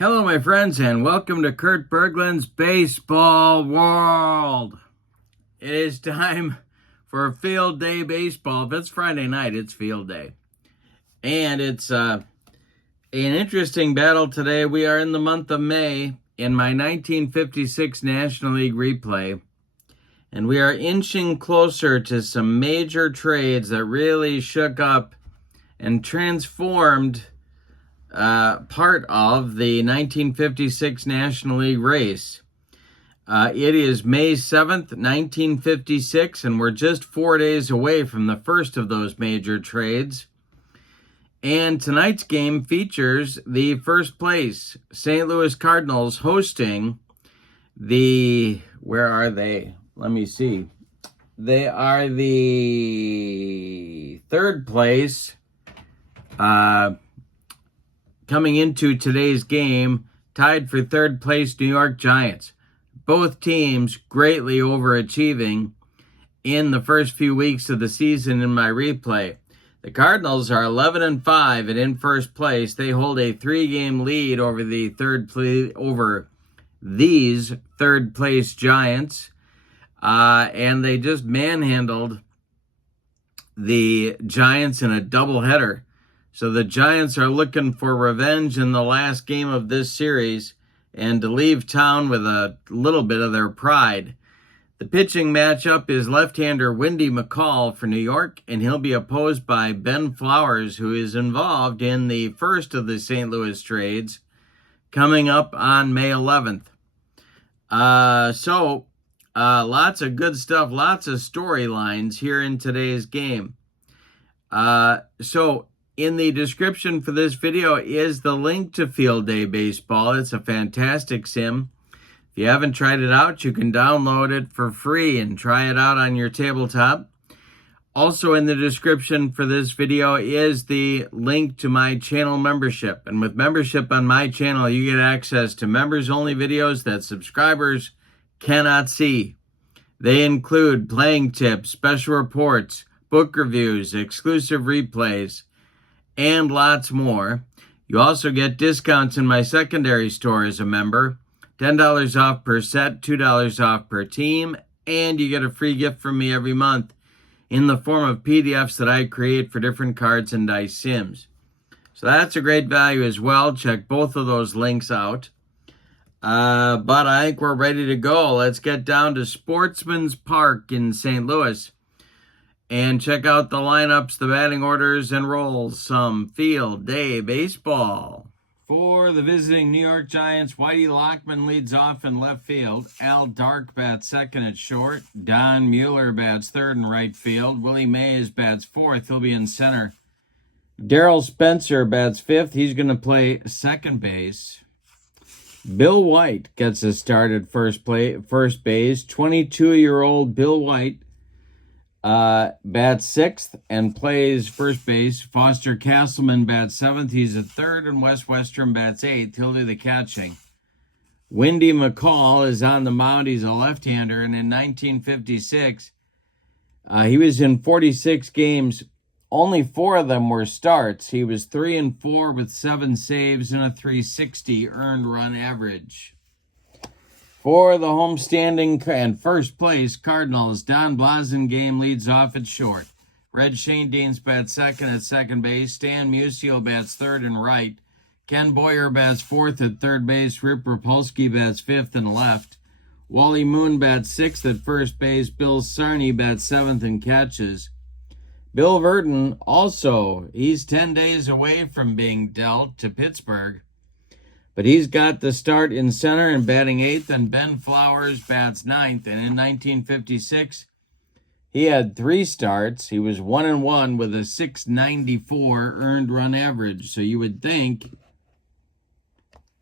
Hello, my friends, and welcome to Kurt Berglund's Baseball World. It is time for Field Day Baseball. If it's Friday night, it's Field Day. And it's an interesting battle today. We are in the month of May in my 1956 National League replay. And we are inching closer to some major trades that really shook up and transformed part of the 1956 National League race. It is May 7th, 1956, and we're just 4 days away from the first of those major trades. And tonight's game features the first place St. Louis Cardinals hosting the, where are they? Let me see. They are the third place coming into today's game, tied for third place New York Giants. Both teams greatly overachieving in the first few weeks of the season in my replay. The Cardinals are 11-5 and in first place. They hold a 3-game lead over these third place Giants. And they just manhandled the Giants in a doubleheader. So the Giants are looking for revenge in the last game of this series and to leave town with a little bit of their pride. The pitching matchup is left-hander Windy McCall for New York, and he'll be opposed by Ben Flowers, who is involved in the first of the St. Louis trades coming up on May 11th. Lots of good stuff, lots of storylines here in today's game. In the description for this video is the link to Field Day Baseball. It's a fantastic sim. If you haven't tried it out, you can download it for free and try it out on your tabletop. Also in the description for this video is the link to my channel membership. And with membership on my channel, you get access to members-only videos that subscribers cannot see. They include playing tips, special reports, book reviews, exclusive replays, and lots more. You also get discounts in my secondary store as a member, $10 off per set, $2 off per team, and you get a free gift from me every month in the form of PDFs that I create for different cards and dice sims. So that's a great value as well. Check both of those links out. But I think we're ready to go. Let's get down to Sportsman's Park in St. Louis and check out the lineups, the batting orders, and rolls some Field Day Baseball. For the visiting New York Giants, Whitey Lockman leads off in left field. Al Dark bats second at short. Don Mueller bats third in right field. Willie Mays bats fourth. He'll be in center. Darrell Spencer bats fifth. He's going to play second base. Bill White gets a start at first base. 22-year-old Bill White bats sixth and plays first base. Foster Castleman bats seventh. He's at third, and Wes Westrum bats eighth. He'll do the catching. Windy McCall is on the mound. He's a left-hander, and in 1956, he was in 46 games. Only 4 of them were starts. He was 3-4 with 7 saves and a .360 earned run average. For the homestanding and first place Cardinals, Don Blasingame leads off at short. Red Schoendienst bats second at second base. Stan Musial bats third and right. Ken Boyer bats fourth at third base. Rip Rapolsky bats fifth and left. Wally Moon bats sixth at first base. Bill Sarney bats seventh and catches. Bill Verdon also, he's 10 days away from being dealt to Pittsburgh. But he's got the start in center and batting eighth, and Ben Flowers bats ninth. And in 1956, he had 3 starts. He was 1-1 with a .694 earned run average. So you would think,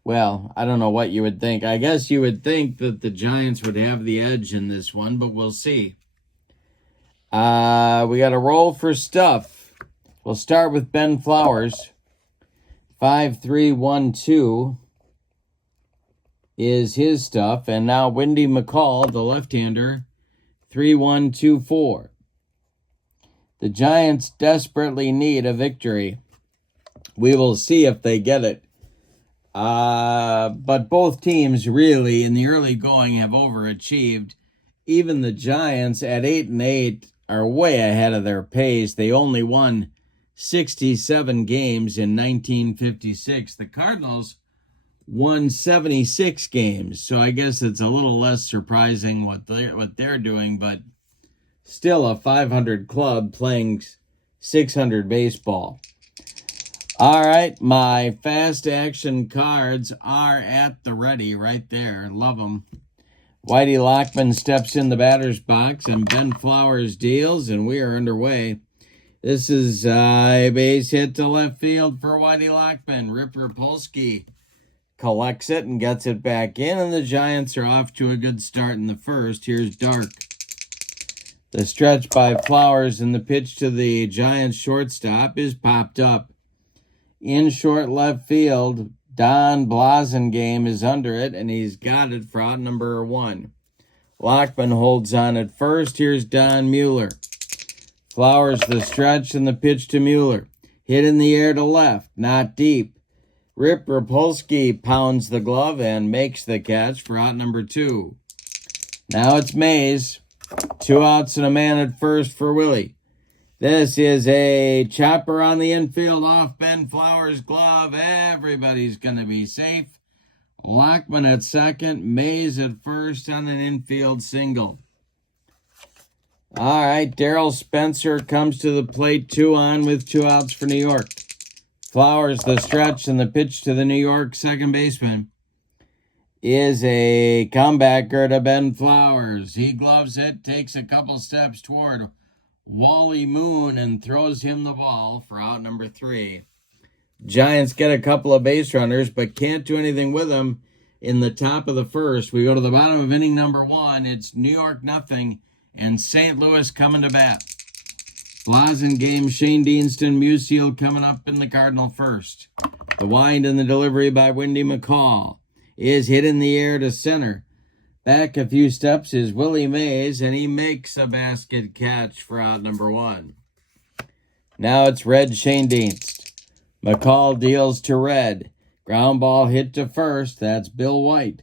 well, I don't know what you would think. I guess you would think that the Giants would have the edge in this one, but we'll see. We got a roll for stuff. We'll start with Ben Flowers. 5-3-1-2 is his stuff. And now Windy McCall, the left-hander, 3-1-2-4. The Giants desperately need a victory. We will see if they get it. But both teams really in the early going have overachieved. Even the Giants at 8-8 are way ahead of their pace. They only won 67 games in 1956. The Cardinals won 76 games, so I guess it's a little less surprising what they're doing, but still a 500 club playing 600 baseball. All right, my fast action cards are at the ready right there. Love them. Whitey Lockman steps in the batter's box and Ben Flowers deals, and we are underway. This is a base hit to left field for Whitey Lockman. Rip Rapolsky collects it and gets it back in, and the Giants are off to a good start in the first. Here's Dark. The stretch by Flowers and the pitch to the Giants shortstop is popped up. In short left field, Don Blasingame is under it, and he's got it for out number 1. Lockman holds on at first. Here's Don Mueller. Flowers the stretch and the pitch to Mueller. Hit in the air to left, not deep. Rip Rapolsky pounds the glove and makes the catch for out number 2. Now it's Mays. 2 outs and a man at first for Willie. This is a chopper on the infield off Ben Flowers' glove. Everybody's going to be safe. Lockman at second, Mays at first on an infield single. All right, Darrell Spencer comes to the plate, 2 on with 2 outs for New York. Flowers the stretch and the pitch to the New York second baseman is a comebacker to Ben Flowers. He gloves it, takes a couple steps toward Wally Moon and throws him the ball for out number 3. Giants get a couple of base runners, but can't do anything with them in the top of the first. We go to the bottom of inning number 1. It's New York nothing, and St. Louis coming to bat. Blasingame, Shane Deanston, Musial coming up in the Cardinal first. The wind and the delivery by Wendy McCall is hit in the air to center. Back a few steps is Willie Mays, and he makes a basket catch for out number 1. Now it's Red Shane Dienst. McCall deals to Red. Ground ball hit to first. That's Bill White.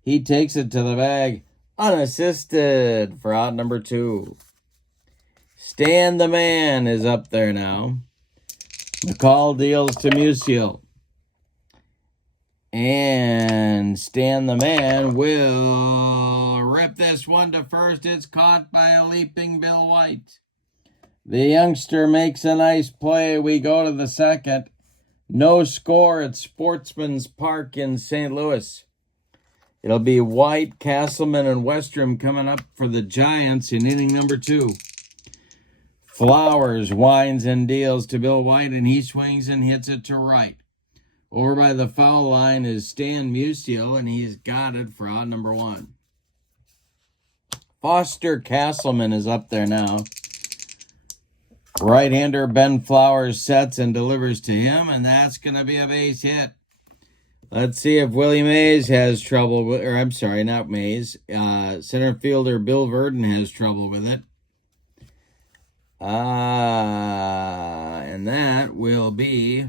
He takes it to the bag unassisted for out number 2. Stan the Man is up there now. McCall deals to Musial. And Stan the Man will rip this one to first. It's caught by a leaping Bill White. The youngster makes a nice play. We go to the second. No score at Sportsman's Park in St. Louis. It'll be White, Castleman, and Westrom coming up for the Giants in inning number 2. Flowers winds and deals to Bill White, and he swings and hits it to right. Over by the foul line is Stan Musial, and he's got it for out number 1. Foster Castleman is up there now. Right-hander Ben Flowers sets and delivers to him, and that's going to be a base hit. Let's see if Willie Mays has trouble with, or I'm sorry, not Mays. Center fielder Bill Verdon has trouble with it. And that will be...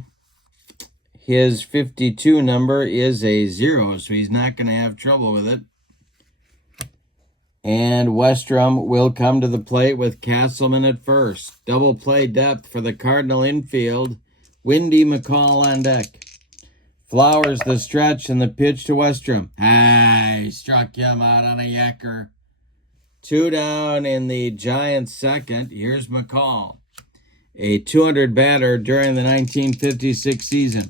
His 52 number is a 0, so he's not going to have trouble with it. And Westrom will come to the plate with Castleman at first. Double play depth for the Cardinal infield. Wendy McCall on deck. Flowers the stretch and the pitch to Westrom. He struck him out on a yacker. 2 down in the Giants' second. Here's McCall, a 200 batter during the 1956 season.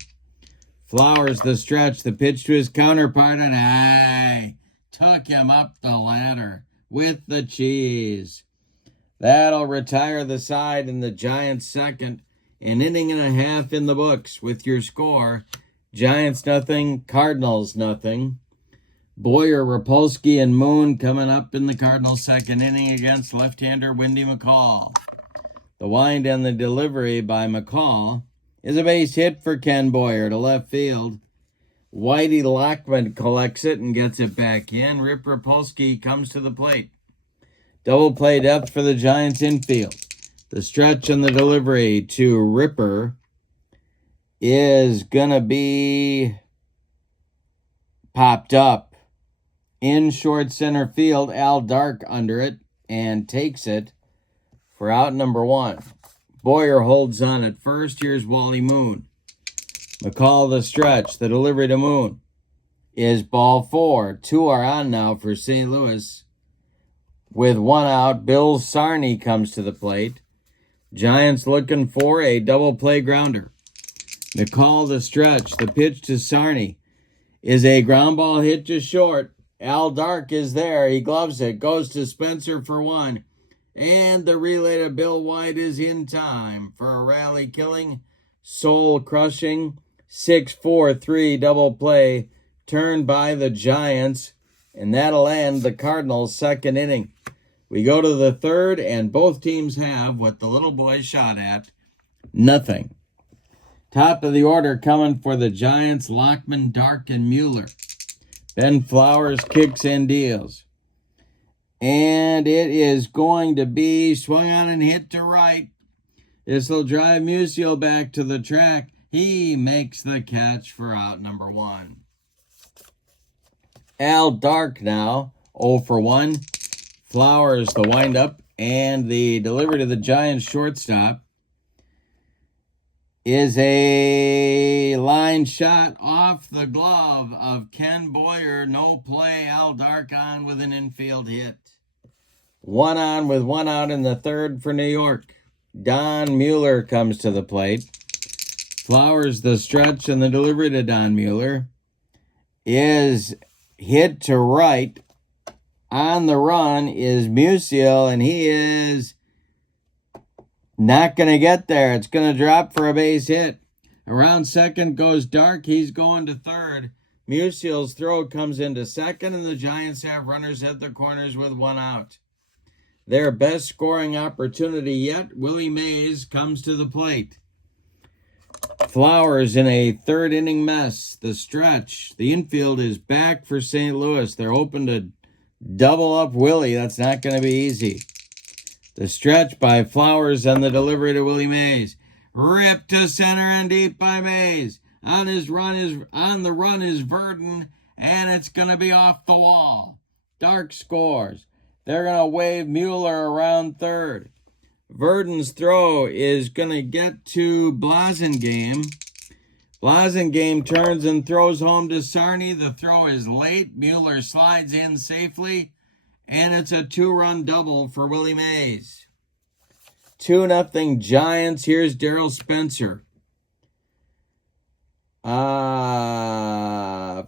Flowers the stretch, the pitch to his counterpart, and took him up the ladder with the cheese. That'll retire the side in the Giants' second. An inning and a half in the books with your score. Giants nothing, Cardinals nothing. Boyer, Rapolsky, and Moon coming up in the Cardinals' second inning against left-hander Wendy McCall. The wind and the delivery by McCall is a base hit for Ken Boyer to left field. Whitey Lockman collects it and gets it back in. Rip Rapolsky comes to the plate. Double play depth for the Giants infield. The stretch and the delivery to Ripper is going to be popped up in short center field. Al Dark under it and takes it for out number 1. Boyer holds on at first. Here's Wally Moon. McCall the stretch. The delivery to Moon is ball 4. 2 are on now for St. Louis. With 1 out, Bill Sarney comes to the plate. Giants looking for a double play grounder. McCall the stretch. The pitch to Sarney is a ground ball hit to short. Al Dark is there. He gloves it. Goes to Spencer for 1. And the relay to Bill White is in time for a rally-killing, soul-crushing 6-4-3 double play turned by the Giants. And that'll end the Cardinals' second inning. We go to the third, and both teams have what the little boy shot at, nothing. Top of the order coming for the Giants, Lockman, Dark, and Mueller. Ben Flowers kicks and deals. And it is going to be swung on and hit to right. This will drive Musial back to the track. He makes the catch for out number 1. Al Dark now, 0 for 1. Flowers the windup, and the delivery to the Giants shortstop is a line shot off the glove of Ken Boyer. No play. Al Dark on with an infield hit. 1 on with 1 out in the third for New York. Don Mueller comes to the plate. Flowers the stretch, and the delivery to Don Mueller is hit to right. On the run is Musial, and he is not going to get there. It's going to drop for a base hit. Around second goes Dark. He's going to third. Musial's throw comes into second, and the Giants have runners at the corners with 1 out. Their best scoring opportunity yet, Willie Mays comes to the plate. Flowers in a third inning mess. The stretch. The infield is back for St. Louis. They're open to double up Willie. That's not going to be easy. The stretch by Flowers and the delivery to Willie Mays. Ripped to center and deep by Mays. On the run is Verdon, and it's going to be off the wall. Dark scores. They're going to wave Mueller around third. Verdon's throw is going to get to Blasingame. Blasingame turns and throws home to Sarney. The throw is late. Mueller slides in safely, and it's a 2-run double for Willie Mays. 2-0 Giants. Here's Darryl Spencer.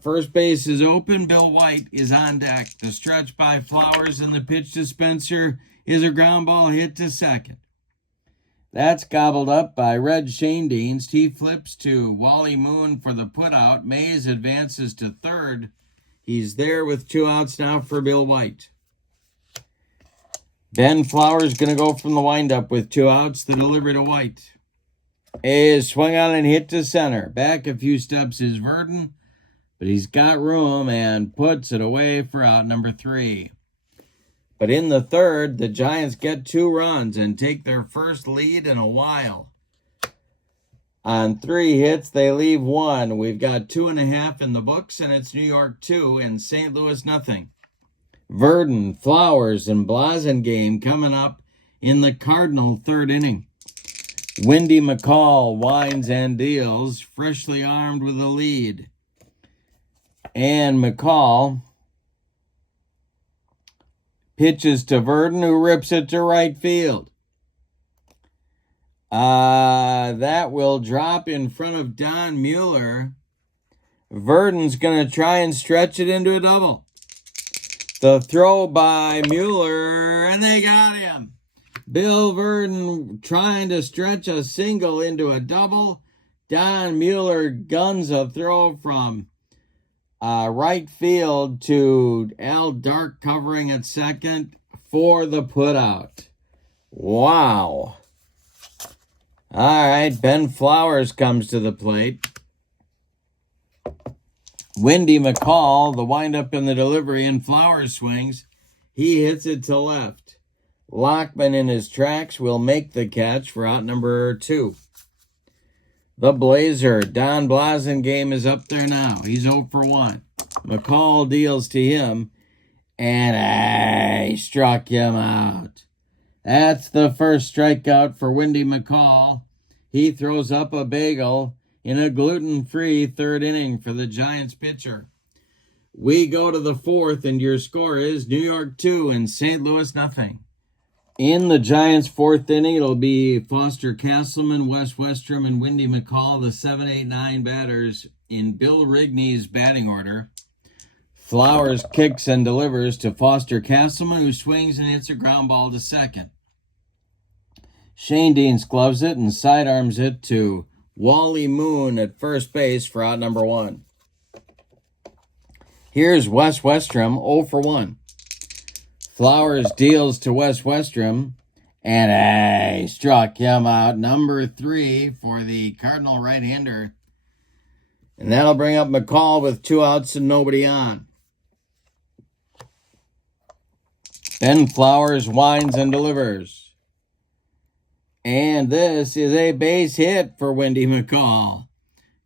First base is open. Bill White is on deck. The stretch by Flowers, and the pitch to Spencer is a ground ball hit to second. That's gobbled up by Red Shanedeans. He flips to Wally Moon for the putout. Mays advances to third. He's there with 2 outs now for Bill White. Ben Flowers going to go from the windup with 2 outs. The delivery to White is swung on and hit to center. Back a few steps is Verdon, but he's got room and puts it away for out number 3. But in the third, the Giants get 2 runs and take their first lead in a while. On 3 hits, they leave 1. We've got 2.5 in the books, and it's New York 2 and St. Louis nothing. Verdon, Flowers, and Blasingame coming up in the Cardinal third inning. Windy McCall winds and deals, freshly armed with a lead. And McCall pitches to Verdon, who rips it to right field. That will drop in front of Don Mueller. Verdon's going to try and stretch it into a double. The throw by Mueller, and they got him. Bill Verdon trying to stretch a single into a double. Don Mueller guns a throw from right field to Al Dark covering at second for the putout. Wow. All right, Ben Flowers comes to the plate. Windy McCall, the windup and the delivery, and Flowers swings. He hits it to left. Lockman in his tracks will make the catch for out number 2. The Blazer, Don Blasingame, is up there now. He's 0 for 1. McCall deals to him, and he struck him out. That's the first strikeout for Windy McCall. He throws up a bagel in a gluten-free third inning for the Giants pitcher. We go to the fourth, and your score is New York 2 and St. Louis nothing. In the Giants' fourth inning, it'll be Foster Castleman, Wes Westrom, and Windy McCall, the 7, 8, 9 batters in Bill Rigney's batting order. Flowers kicks and delivers to Foster Castleman, who swings and hits a ground ball to second. Shane Deans gloves it and sidearms it to Wally Moon at first base for out number 1. Here's Wes Westrom, 0 for 1. Flowers deals to Wes Westrom, and he struck him out. Number 3 for the Cardinal right-hander. And that'll bring up McCall with 2 outs and nobody on. Ben Flowers winds and delivers. And this is a base hit for Windy McCall.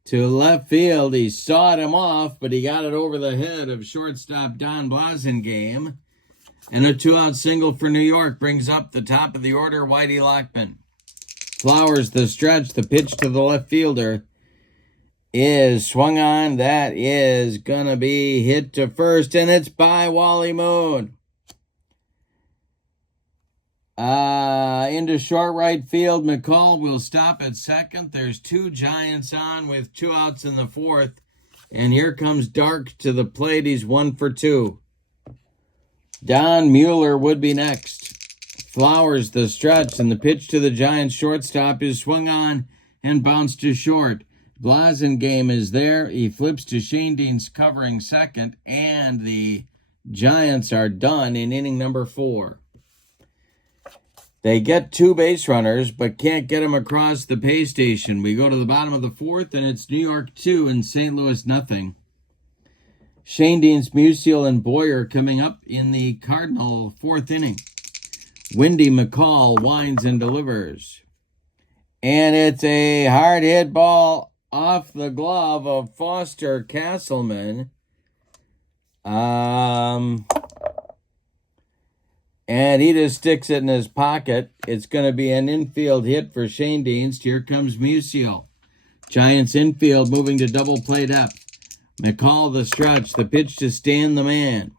To left field, he sawed him off, but he got it over the head of shortstop Don Blasingame. And a 2-out single for New York brings up the top of the order, Whitey Lockman. Flowers the stretch, the pitch to the left fielder is swung on. That is going to be hit to first, and it's by Wally Moon. Into short right field, McCall will stop at second. There's 2 Giants on with 2 outs in the fourth. And here comes Dark to the plate. He's 1 for 2. Don Mueller would be next. Flowers the stretch, and the pitch to the Giants shortstop is swung on and bounced to short. Blasingame is there. He flips to Shane Deans covering second, and the Giants are done in inning number 4. They get 2 base runners, but can't get them across the pay station. We go to the bottom of the fourth, and it's New York 2 and St. Louis nothing. Shane Deans, Musial, and Boyer coming up in the Cardinal fourth inning. Windy McCall winds and delivers. And it's a hard hit ball off the glove of Foster Castleman. And he just sticks it in his pocket. It's going to be an infield hit for Shane Deans. Here comes Musial. Giants infield moving to double play depth. McCall the stretch. The pitch to Stan the Man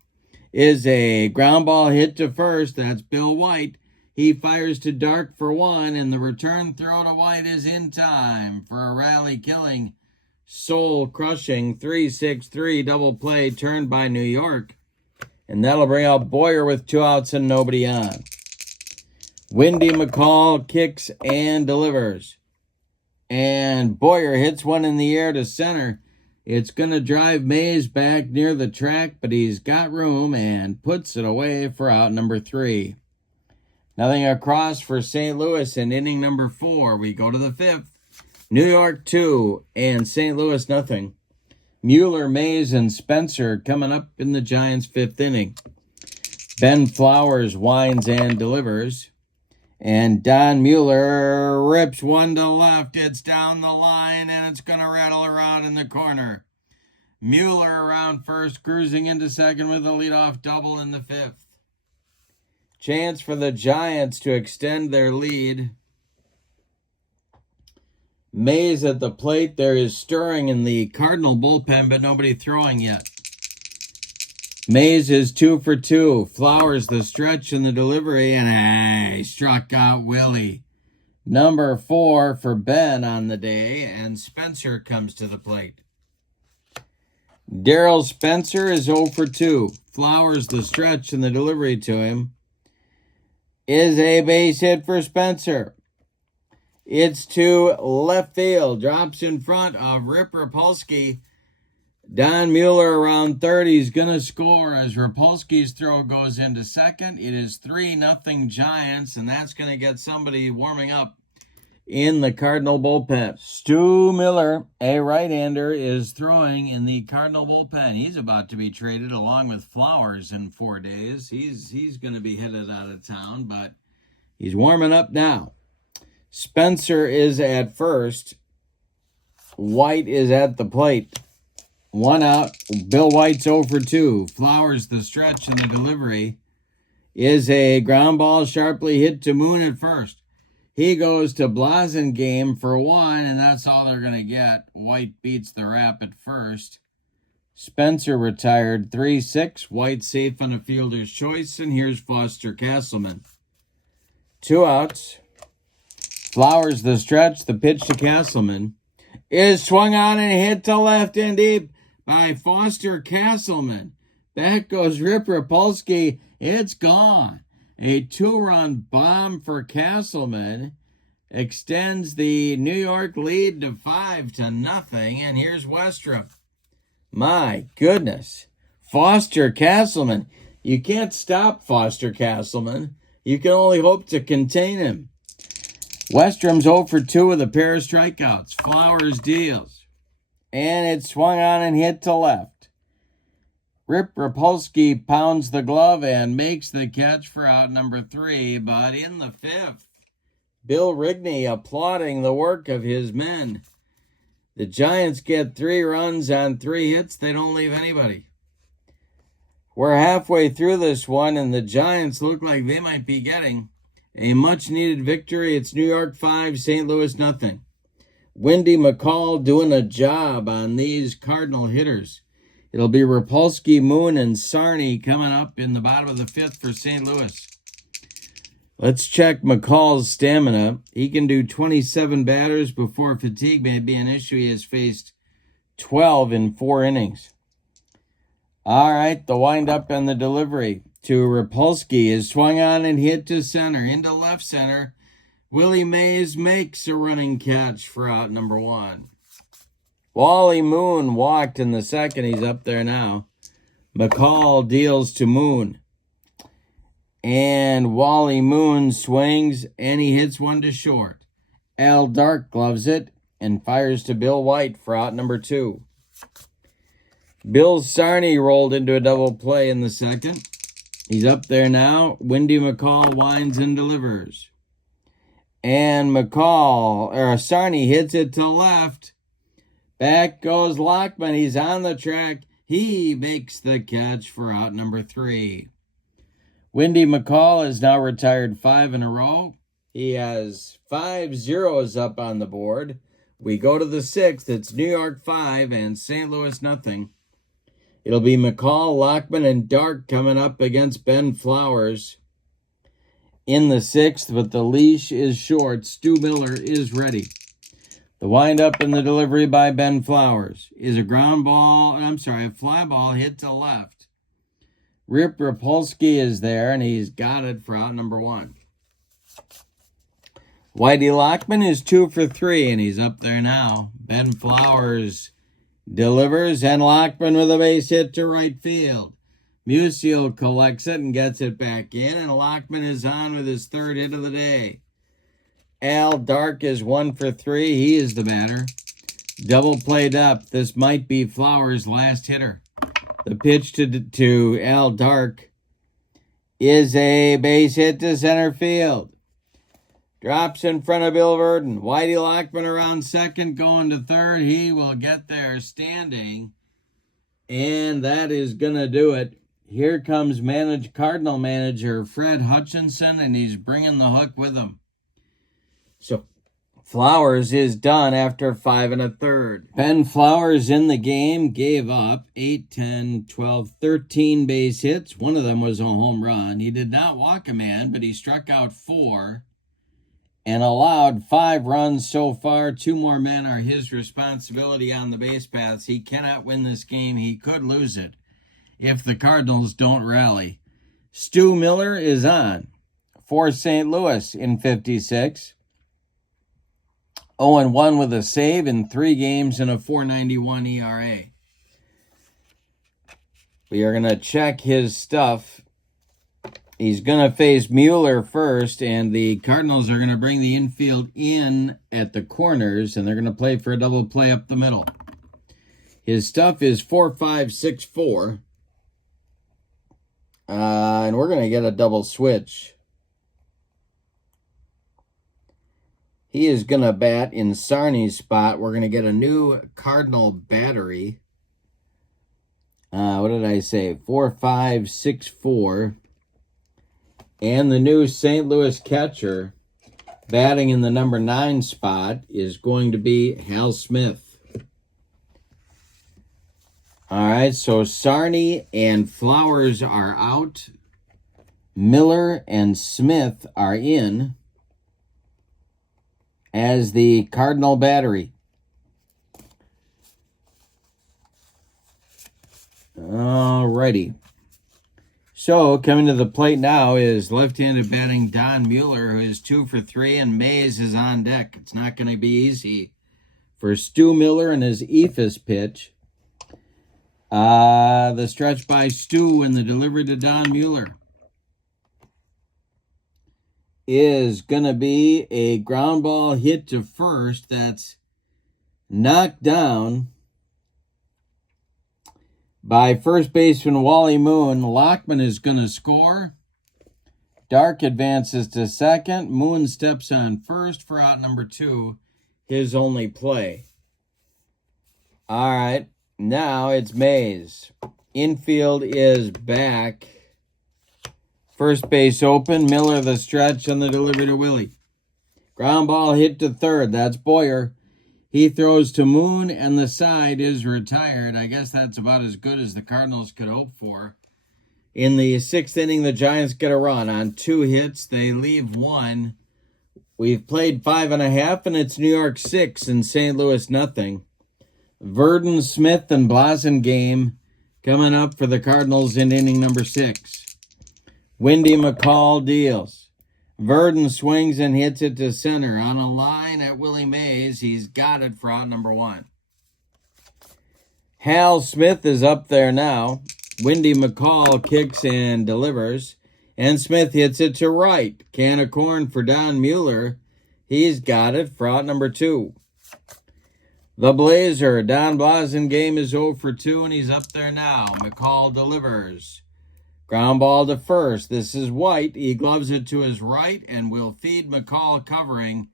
is a ground ball hit to first. That's Bill White. He fires to Dark for 1, and the return throw to White is in time for a rally-killing, soul-crushing 3-6-3 double play turned by New York. And that'll bring out Boyer with 2 outs and nobody on. Windy McCall kicks and delivers. And Boyer hits one in the air to center. It's going to drive Mays back near the track, but he's got room and puts it away for out number 3. Nothing across for St. Louis in inning number 4. We go to the 5th. New York 2 and St. Louis nothing. Mueller, Mays, and Spencer coming up in the Giants' 5th inning. Ben Flowers winds and delivers. And Don Mueller rips one to left. It's down the line, and it's going to rattle around in the corner. Mueller around first, cruising into second with a leadoff double in the 5th. Chance for the Giants to extend their lead. Mays at the plate. There is stirring in the Cardinal bullpen, but nobody throwing yet. Mays is 2 for 2. Flowers the stretch and the delivery, and he struck out Willie. Number 4 for Ben on the day, and Spencer comes to the plate. Darryl Spencer is 0 for 2. Flowers the stretch and the delivery to him is a base hit for Spencer. It's to left field. Drops in front of Rip Rapolsky. Don Mueller around third. He's going to score as Rapolsky's throw goes into second. It is 3-0 Giants, and that's going to get somebody warming up in the Cardinal bullpen. Stu Miller, a right-hander, is throwing in the Cardinal bullpen. He's about to be traded along with Flowers in 4 days. He's going to be headed out of town, but he's warming up now. Spencer is at first. White is at the plate. 1 out. Bill White's 0 for 2. Flowers, the stretch and the delivery is a ground ball sharply hit to Moon at first. He goes to Blasingame for 1, and that's all they're going to get. White beats the Rap at first. Spencer retired 3-6. White safe on a fielder's choice, and here's Foster Castleman. 2 outs. Flowers, the stretch. The pitch to Castleman is swung on and hit to left and deep by Foster Castleman. Back goes Rip Rapolsky. It's gone. A 2-run bomb for Castleman extends the New York lead to 5-0. And here's Westrup. My goodness. Foster Castleman. You can't stop Foster Castleman. You can only hope to contain him. Westrum's 0 for 2 with a pair of strikeouts. Flowers deals. And it swung on and hit to left. Rip Rapolsky pounds the glove and makes the catch for out number 3. But in the 5th, Bill Rigney applauding the work of his men. The Giants get 3 runs on 3 hits. They don't leave anybody. We're halfway through this one, and the Giants look like they might be getting a much-needed victory. It's New York 5, St. Louis nothing. Wendy McCall doing a job on these Cardinal hitters. It'll be Rapolsky, Moon, and Sarney coming up in the bottom of the 5th for St. Louis. Let's check McCall's stamina. He can do 27 batters before fatigue may be an issue. He has faced 12 in 4 innings. All right, the windup and the delivery to Rapolsky is swung on and hit to center, into left center. Willie Mays makes a running catch for out number 1. Wally Moon walked in the 2nd. He's up there now. McCall deals to Moon. And Wally Moon swings, and he hits one to short. Al Dark gloves it and fires to Bill White for out number 2. Bill Sarney rolled into a double play in the 2nd. He's up there now. Wendy McCall winds and delivers. And Sarney hits it to left. Back goes Lockman. He's on the track. He makes the catch for out number 3. Wendy McCall is now retired 5 in a row. He has 5 zeros up on the board. We go to the 6th. It's New York 5 and St. Louis nothing. It'll be McCall, Lockman, and Dark coming up against Ben Flowers in the 6th, but the leash is short. Stu Miller is ready. The windup and the delivery by Ben Flowers is a fly ball hit to left. Rip Rapolsky is there, and he's got it for out number 1. Whitey Lockman is 2 for 3, and he's up there now. Ben Flowers delivers, and Lockman with a base hit to right field. Musial collects it and gets it back in, and Lockman is on with his 3rd hit of the day. Al Dark is 1 for 3. He is the batter. Double played up. This might be Flowers' last hitter. The pitch to Al Dark is a base hit to center field. Drops in front of Bill Verdon. Whitey Lockman around 2nd, going to 3rd. He will get there standing. And that is going to do it. Here comes Cardinal manager Fred Hutchinson, and he's bringing the hook with him. So Flowers is done after 5 1/3. Ben Flowers in the game gave up 8, 10, 12, 13 base hits. One of them was a home run. He did not walk a man, but he struck out 4 and allowed 5 runs so far. 2 more men are his responsibility on the base paths. He cannot win this game. He could lose it if the Cardinals don't rally. Stu Miller is on for St. Louis in 56. 0-1 with a save in 3 games and a .491 ERA. We are going to check his stuff. He's going to face Mueller first, and the Cardinals are going to bring the infield in at the corners, and they're going to play for a double play up the middle. His stuff is 4.564. And we're going to get a double switch. He is going to bat in Sarney's spot. We're going to get a new Cardinal battery. what did I say? 4.564. And the new St. Louis catcher batting in the number 9 spot is going to be Hal Smith. All right, so Sarney and Flowers are out. Miller and Smith are in as the Cardinal battery. All righty. So, coming to the plate now is left-handed batting Don Mueller, who is 2 for 3, and Mays is on deck. It's not going to be easy for Stu Miller and his eephus pitch. The stretch by Stu and the delivery to Don Mueller is going to be a ground ball hit to first that's knocked down by first baseman Wally Moon. Lockman is going to score. Dark advances to second. Moon steps on first for out number 2, his only play. All right, now it's Mays. Infield is back. First base open. Miller the stretch on the delivery to Willie. Ground ball hit to third. That's Boyer. He throws to Moon, and the side is retired. I guess that's about as good as the Cardinals could hope for. In the 6th inning, the Giants get a run. On 2 hits, they leave 1. We've played 5.5, and it's New York 6 and St. Louis nothing. Verdon, Smith, and Blasingame coming up for the Cardinals in inning number 6. Windy McCall deals. Verdon swings and hits it to center. On a line at Willie Mays. He's got it for out number 1. Hal Smith is up there now. Windy McCall kicks and delivers. And Smith hits it to right. Can of corn for Don Mueller. He's got it for out number 2. The Blazer, Don Blasingame is 0 for 2, and he's up there now. McCall delivers. Ground ball to first. This is White. He gloves it to his right and will feed McCall covering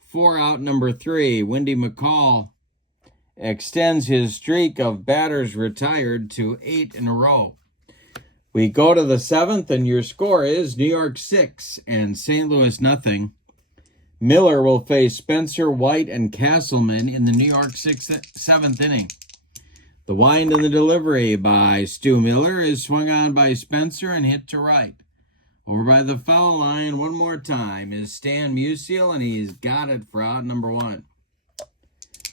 for out number 3. Windy McCall extends his streak of batters retired to 8 in a row. We go to the 7th, and your score is New York 6 and St. Louis nothing. Miller will face Spencer, White, and Castleman in the New York 7th inning. The wind and the delivery by Stu Miller is swung on by Spencer and hit to right. Over by the foul line one more time is Stan Musial, and he's got it for out number 1.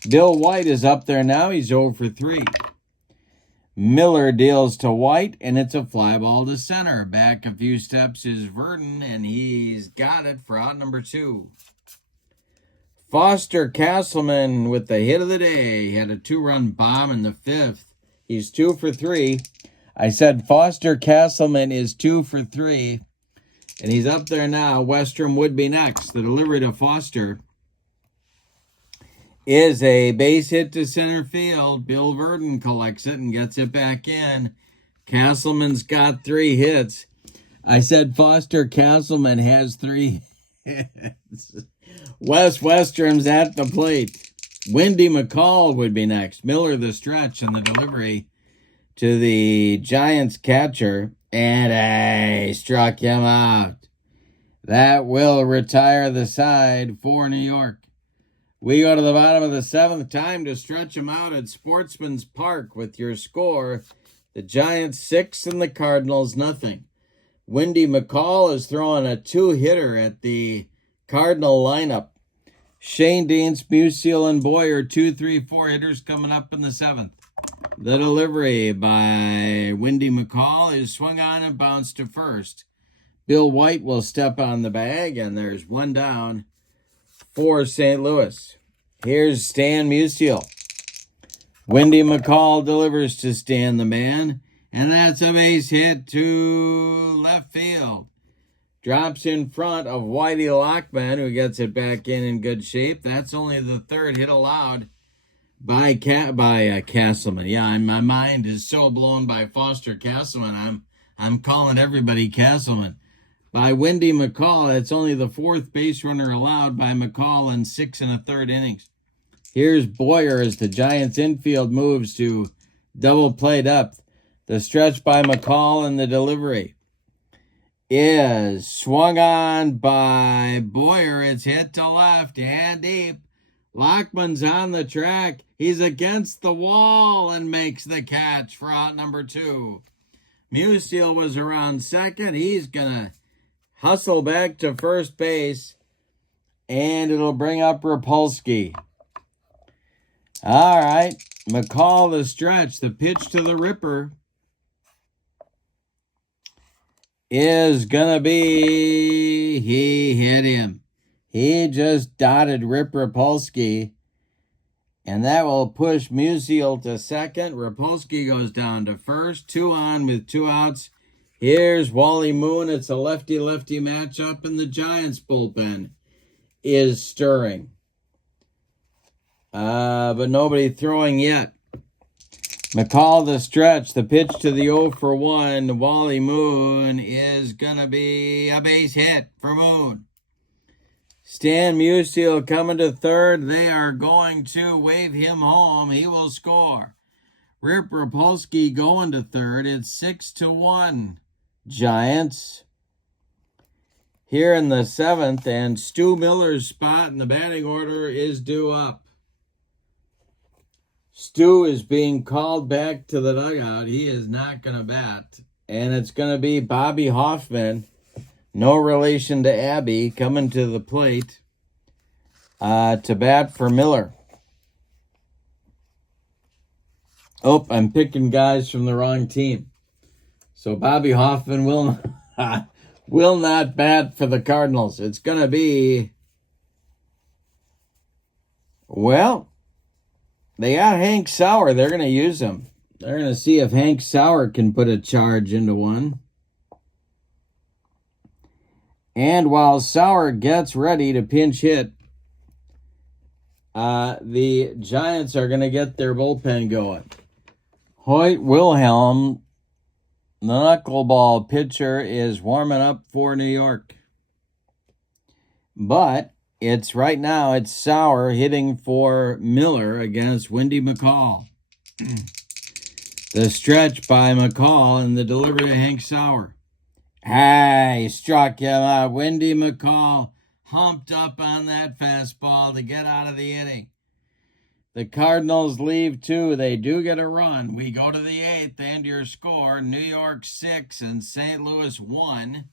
Bill White is up there now. He's 0 for 3. Miller deals to White, and it's a fly ball to center. Back a few steps is Verdon, and he's got it for out number 2. Foster Castleman with the hit of the day. He had a 2-run bomb in the 5th. He's 2 for 3. I said Foster Castleman is 2 for 3. And he's up there now. Westrom would be next. The delivery to Foster is a base hit to center field. Bill Verdon collects it and gets it back in. Castleman's got 3 hits. I said Foster Castleman has 3 hits. Wes Westrom's at the plate. Windy McCall would be next. Miller the stretch and the delivery to the Giants catcher. And he struck him out. That will retire the side for New York. We go to the bottom of the 7th. Time to stretch them out at Sportsman's Park with your score. The Giants 6 and the Cardinals nothing. Windy McCall is throwing a 2-hitter at the Cardinal lineup. Shane Deans, Musial, and Boyer, 2, 3, 4 hitters coming up in the 7th. The delivery by Windy McCall is swung on and bounced to first. Bill White will step on the bag, and there's 1 down for St. Louis. Here's Stan Musial. Windy McCall delivers to Stan the man, and that's a base hit to left field. Drops in front of Whitey Lockman, who gets it back in good shape. That's only the 3rd hit allowed by Castleman. Yeah, my mind is so blown by Foster Castleman. I'm calling everybody Castleman. By Windy McCall, it's only the 4th base runner allowed by McCall in 6 1/3 innings. Here's Boyer as the Giants infield moves to double play depth. The stretch by McCall and the delivery is swung on by Boyer. It's hit to left and deep. Lockman's on the track. He's against the wall and makes the catch for out number 2. Musial was around second. He's going to hustle back to first base, and it'll bring up Rapolsky. All right, McCall the stretch. The pitch to the Ripper is going to be, he hit him. He just dotted Rip Rapolsky, and that will push Musial to second. Rapolsky goes down to first. 2 on with 2 outs. Here's Wally Moon. It's a lefty-lefty matchup, and the Giants bullpen is stirring. But nobody throwing yet. McCall the stretch. The pitch to the 0 for 1. Wally Moon is going to be a base hit for Moon. Stan Musial coming to third. They are going to wave him home. He will score. Rip Rapolsky going to third. It's 6-1. Giants. Here in the 7th, and Stu Miller's spot in the batting order is due up. Stu is being called back to the dugout. He is not going to bat. And it's going to be Bobby Hoffman, no relation to Abby, coming to the plate to bat for Miller. Oh, I'm picking guys from the wrong team. So Bobby Hoffman will not bat for the Cardinals. It's going to be, well, they got Hank Sauer. They're going to use him. They're going to see if Hank Sauer can put a charge into one. And while Sauer gets ready to pinch hit, the Giants are going to get their bullpen going. Hoyt Wilhelm, the knuckleball pitcher, is warming up for New York. But right now it's Sauer hitting for Miller against Windy McCall. The stretch by McCall and the delivery to Hank Sauer. He struck him out. Windy McCall humped up on that fastball to get out of the inning. The Cardinals leave 2. They do get a run. We go to the 8th, and your score, New York 6 and St. Louis 1.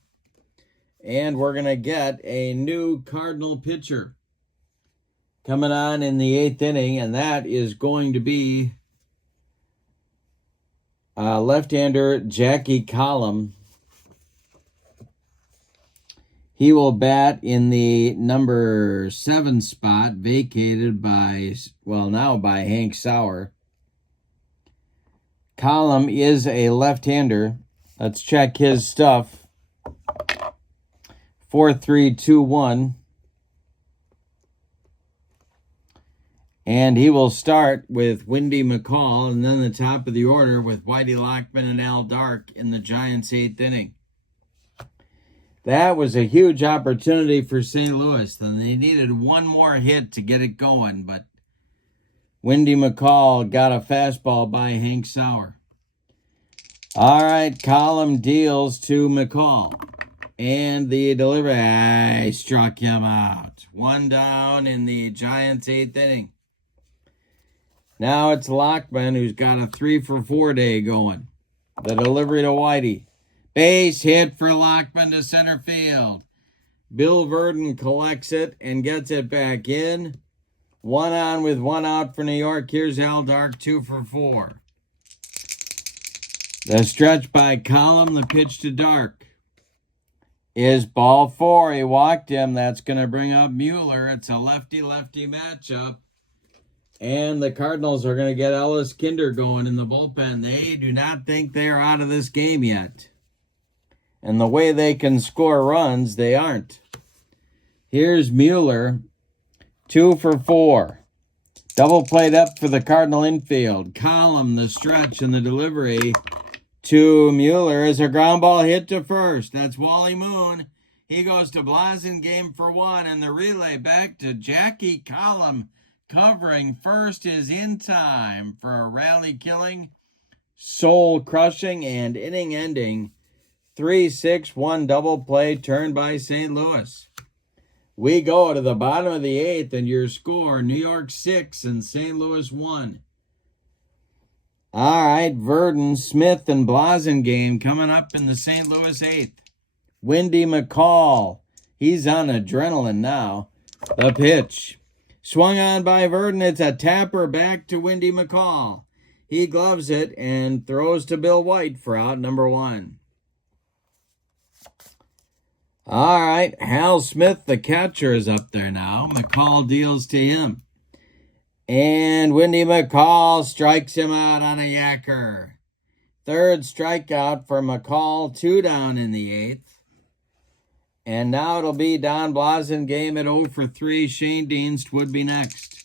And we're going to get a new Cardinal pitcher coming on in the 8th inning, and that is going to be left-hander Jackie Collum. He will bat in the number 7 spot, vacated by, now by Hank Sauer. Collum is a left-hander. Let's check his stuff. 4.321. And he will start with Windy McCall, and then the top of the order with Whitey Lockman and Al Dark in the Giants' 8th inning. That was a huge opportunity for St. Louis. Then they needed one more hit to get it going, but Windy McCall got a fastball by Hank Sauer. All right, Collum deals to McCall. And the delivery struck him out. 1 down in the Giants' 8th inning. Now it's Lockman, who's got a 3-for-4 day going. The delivery to Whitey. Base hit for Lockman to center field. Bill Verdon collects it and gets it back in. 1 on with 1 out for New York. Here's Al Dark, 2-for-4. The stretch by Collum, the pitch to Dark, is ball 4. He walked him. That's going to bring up Mueller. It's a lefty-lefty matchup. And the Cardinals are going to get Ellis Kinder going in the bullpen. They do not think they are out of this game yet. And the way they can score runs, they aren't. Here's Mueller, 2-for-4. Double played up for the Cardinal infield. Collum, the stretch and the delivery to Mueller is a ground ball hit to first. That's Wally Moon. He goes to Blasingame for 1, and the relay back to Jackie Collum covering first is in time for a rally killing soul-crushing and inning-ending 3-6-1 double play turned by St. Louis. We go to the bottom of the 8th, and your score, New York 6 and St. Louis 1. All right, Verdon, Smith, and Blasingame coming up in the St. Louis 8th. Windy McCall, he's on adrenaline now. The pitch. Swung on by Verdon. It's a tapper back to Windy McCall. He gloves it and throws to Bill White for out number 1. All right, Hal Smith, the catcher, is up there now. McCall deals to him. And Windy McCall strikes him out on a yacker. Third strikeout for McCall, 2 down in the 8th. And now it'll be Don Blasingame at 0 for 3. Shane Dienst would be next.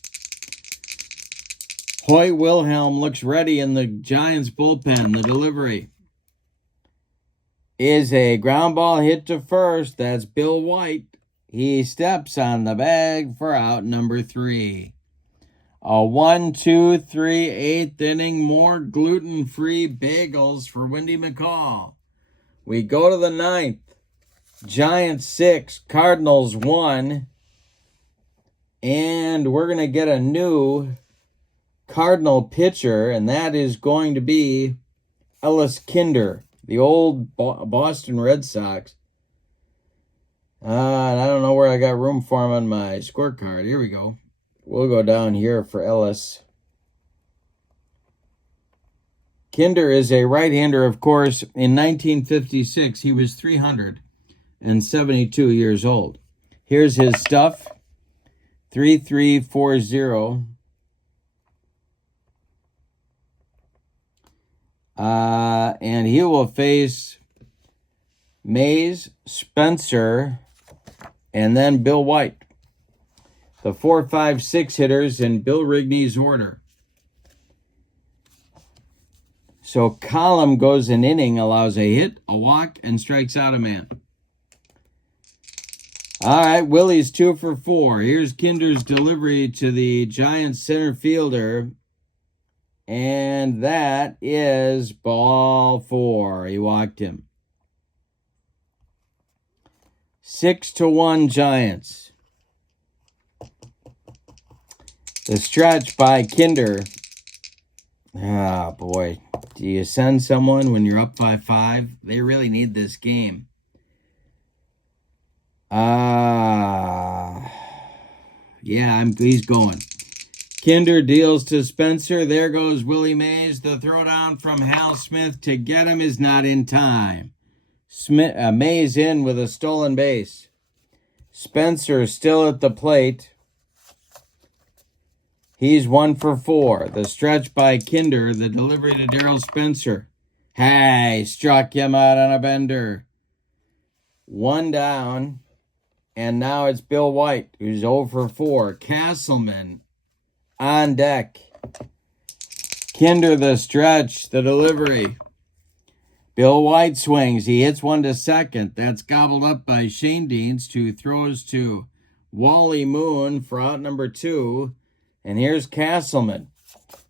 Hoy Wilhelm looks ready in the Giants bullpen. The delivery is a ground ball hit to first. That's Bill White. He steps on the bag for out number 3. A 1-2-3 8th inning. More gluten-free bagels for Windy McCall. We go to the 9th. Giants 6, Cardinals 1. And we're going to get a new Cardinal pitcher, and that is going to be Ellis Kinder, the old Boston Red Sox. And I don't know where I got room for him on my scorecard. Here we go. We'll go down here for Ellis. Kinder is a right-hander, of course. In 1956, he was 372 years old. Here's his stuff. 3.340. And he will face Mays, Spencer, and then Bill White. The 4, 5, 6 hitters in Bill Rigney's order. So Column goes an inning, allows a hit, a walk, and strikes out a man. All right, Willie's 2 for 4. Here's Kinder's delivery to the Giants center fielder. And that is ball 4. He walked him. 6-1 Giants. The stretch by Kinder. Ah, boy. Do you send someone when you're up 5-5? They really need this game. He's going. Kinder deals to Spencer. There goes Willie Mays. The throwdown from Hal Smith to get him is not in time. Mays in with a stolen base. Spencer still at the plate. He's 1 for 4. The stretch by Kinder. The delivery to Darryl Spencer. Hey, struck him out on a bender. 1 down. And now it's Bill White, who's 0 for 4. Castleman on deck. Kinder the stretch, the delivery. Bill White swings. He hits one to second. That's gobbled up by Shane Dienst, who throws to Wally Moon for out number 2. And here's Castleman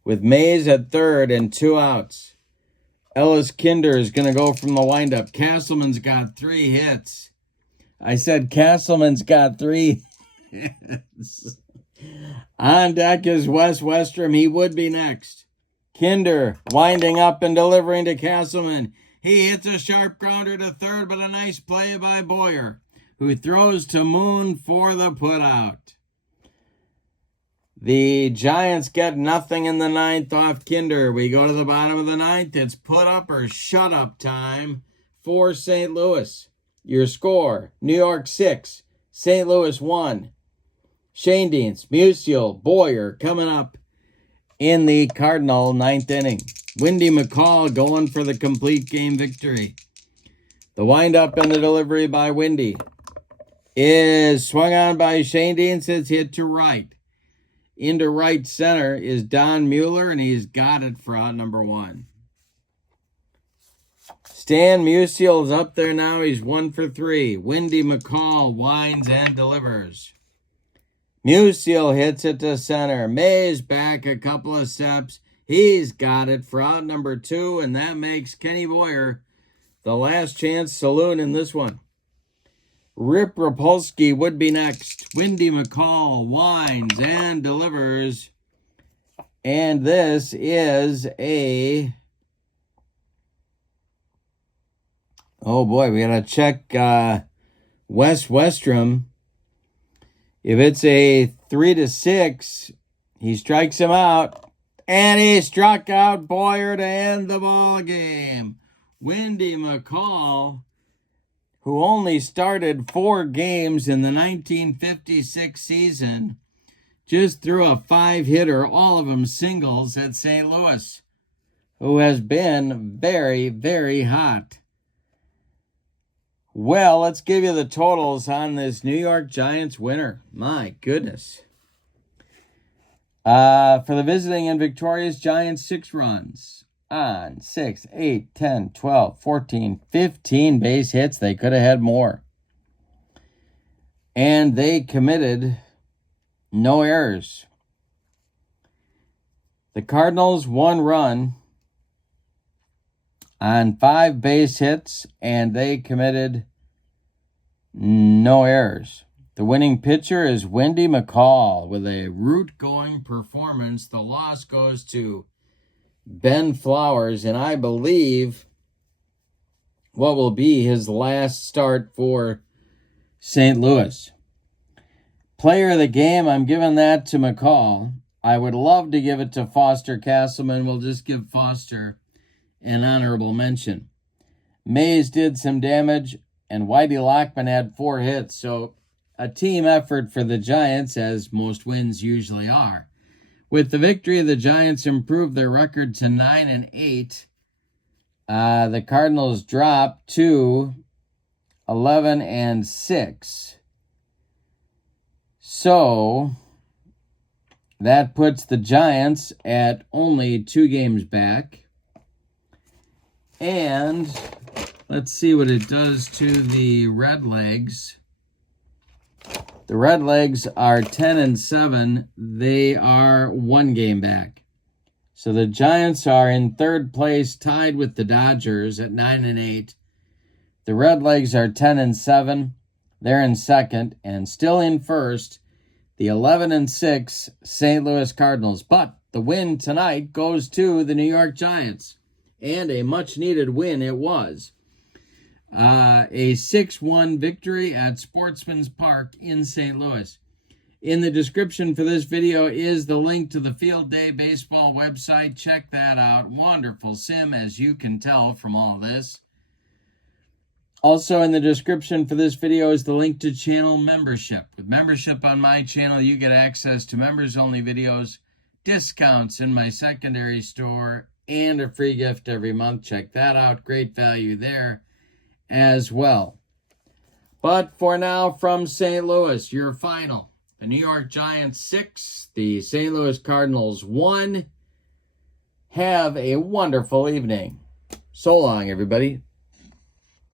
with Mays at third and 2 outs. Ellis Kinder is going to go from the windup. Castleman's got 3 hits. I said Castleman's got 3 hits. On deck is Wes Westrom. He would be next. Kinder winding up and delivering to Castleman. He hits a sharp grounder to third, but a nice play by Boyer, who throws to Moon for the putout. The Giants get nothing in the 9th off Kinder. We go to the bottom of the 9th. It's put up or shut up time for St. Louis. Your score, New York 6, St. Louis 1. Shane Dienst, Musial, Boyer coming up in the Cardinal 9th inning. Windy McCall going for the complete game victory. The windup and the delivery by Windy is swung on by Shane Dienst. It's hit to right. Into right center is Don Mueller, and he's got it for out number 1. Stan Musial is up there now. He's 1 for 3. Windy McCall winds and delivers. Musial hits it to center. Mays back a couple of steps. He's got it for out number 2, and that makes Kenny Boyer the last chance saloon in this one. Rip Rapolsky would be next. Windy McCall winds and delivers. And this is a... Oh boy, we gotta check Wes Westrom. If it's a 3-6, he strikes him out. And he struck out Boyer to end the ball game. Windy McCall, who only started 4 games in the 1956 season, just threw a 5-hitter, all of them singles at St. Louis, who has been very, very hot. Well, let's give you the totals on this New York Giants winner. My goodness. For the visiting and victorious Giants, 6 runs on 6, 8, 10, 12, 14, 15 base hits. They could have had more. And they committed no errors. The Cardinals, 1 run on 5 base hits, and they committed no errors. The winning pitcher is Windy McCall with a root-going performance. The loss goes to Ben Flowers, and I believe what will be his last start for St. Louis. Player of the game, I'm giving that to McCall. I would love to give it to Foster Castleman. We'll just give Foster an honorable mention. Mays did some damage, and Whitey Lockman had 4 hits. So a team effort for the Giants, as most wins usually are. With the victory, the Giants improved their record to 9-8. The Cardinals dropped to 11-6. So that puts the Giants at only 2 games back. And let's see what it does to the Redlegs. The Redlegs are 10-7. They are 1 game back. So the Giants are in 3rd place, tied with the Dodgers at 9-8. The Redlegs are 10-7. They're in 2nd, and still in 1st, the 11-6 St. Louis Cardinals. But the win tonight goes to the New York Giants, and a much-needed win it was. A 6-1 victory at Sportsman's Park in St. Louis. In the description for this video is the link to the Field Day Baseball website. Check that out. Wonderful sim, as you can tell from all this. Also in the description for this video is the link to channel membership. With membership on my channel, you get access to members-only videos, discounts in my secondary store, and a free gift every month. Check that out. Great value there as well. But for now, from St. Louis, your final. The New York Giants 6, the St. Louis Cardinals 1. Have a wonderful evening. So long, everybody.